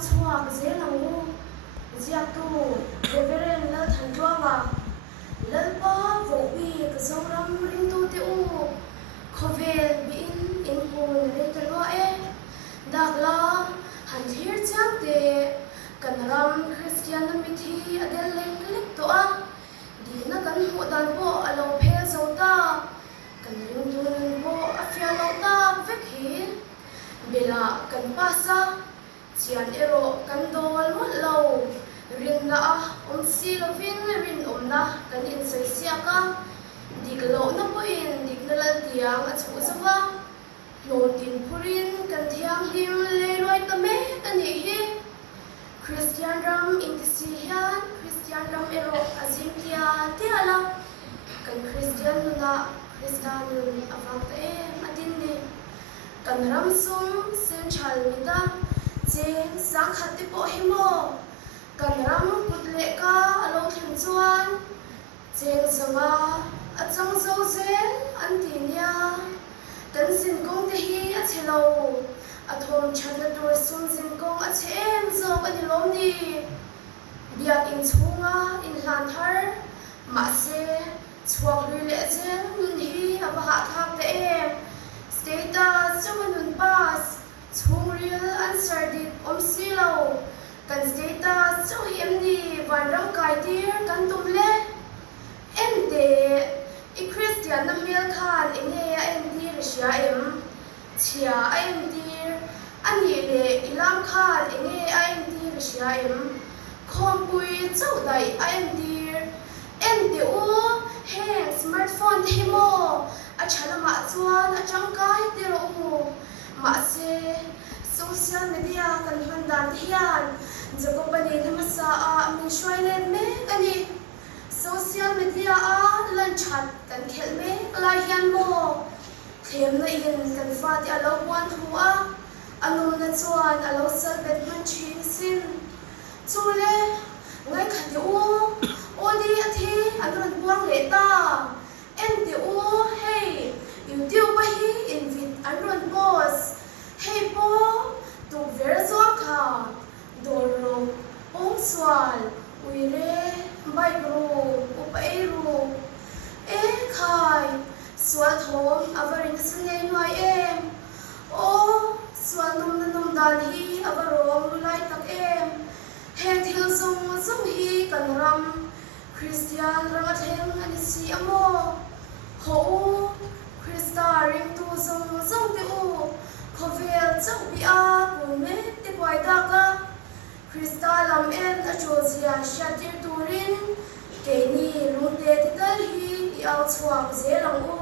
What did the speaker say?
chua cái dễ lòng ngu giặc tu để về lên là thành chua mà lên ba vụ bi cái dòng ram linh tu tiêu khó về bin in hồn để cái loa đặc la hành hiến chắc để cần ram Christian mi thi adel lên click to a đi na cần hộ đàn bộ alo phe dấu ta cần linh tu bộ afia lâu ta vết hi bela cần pasa chian ero kan dol mut lo rin na si lovin rin na kan in sai sia ka dik lo na po in dik na lan tiang a chu zawa lo tin purin kan thiang lim le roi ta me kan ni hi Christian ram in si hian Christian ram ero azim tia te ala kan Christian na Christian avang te adin ni kan ram sum sen chal mita chen sang khat te po hi mo kan ram kut le ka alo thim chuan chen zanga a chang zo zen an ti nia kan sin kong te hi a chelo a thom chan na tur sum sin kong a chem zo ka ni lom ni biak in chunga in hlan thar ma se chuak ri le chen nun hi a ba ha thak te em status chuan pass chung real answer dit silo kan status chu hi em ni van rang kai tir kan tum le em te i Christian na mel khan enge a em dir sia em chia a em dir ani le ilam khan enge a em dir sia em khom pui chau dai a em dir em te u heng smartphone te mo a chalama chuan a changkai te ro ma se social media kan handan hian jago bani namasa a min shwailen me ani social media a lan chat kan khel me la hian mo them na in kan fa ti alo wan huwa anu na chuan alo sal bet man chin sin chule ngai khat u odi athi anron buang le ta en ti u hey YouTube ba hi invite anron post hey po tu verso kha doro ong swal uire bai ru upai ru khai swal thom avarin sunai noi em o swal num dan hi avarong lulai tak em he thil zong hi kan ram Christian ramathem ani si amo ho Krista ring tu zong te u khovel chau bi a ku me te kwai da ka Krista lam en a chozia shatir turin ke ni lung te tal hi i au chhuak ze lang u